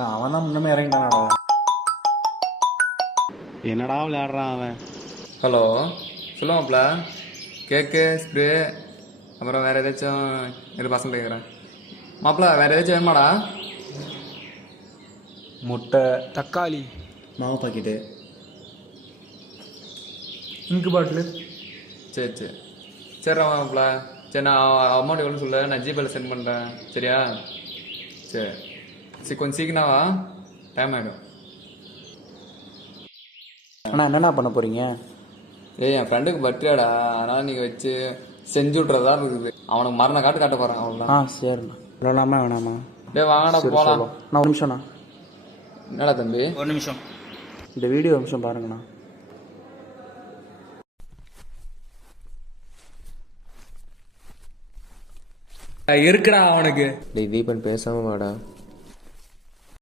அவன் தான் முன்னமே இறங்கிட்டானாடா. என்னடா விளையாடுறான் அவன்? ஹலோ, சொல்லுவாப்ல. கேக்கு ஸ்ப்ரே அப்புறம் வேறு ஏதாச்சும் இரு பசங்க கேட்குறேன். மாப்பிள்ள வேறு ஏதாச்சும் வேணுமாடா? முட்டை, தக்காளி, மாவு பாக்கெட்டு. இங்கு பாட்டிலு. சரி சரி சரிடா மாப்பிள்ள. சரி நான் அமௌண்ட் எவ்வளோன்னு சொல்ல, நான் ஜிபேல சென்ட் பண்ணுறேன். சரியா? சரி சரி, கொஞ்சம் சீக்கிரம் வா, டைம் ஆகிடும். அண்ணா என்னண்ணா பண்ண போகிறீங்க? ஏய், என் ஃப்ரெண்டுக்கு பர்த்டேடா, அதனால் நீங்கள் வச்சு செஞ்சு விட்றதா இருக்குது. அவனுக்கு மரண காட்ட போகிறேன் அவ்வளோதான். சரிண்ணா. விளாடாமா வேணாமா? டே வாங்கடா போகலாம். நான் ஒரு நிமிஷம்ண்ணா. என்னடா தம்பி? ஒரு நிமிஷம். இந்த வீடியோ ஒரு நிமிஷம் பாருங்கண்ணா. இருக்குடா அவனுக்கு. டேய் தீபன் பேசாம வாடா.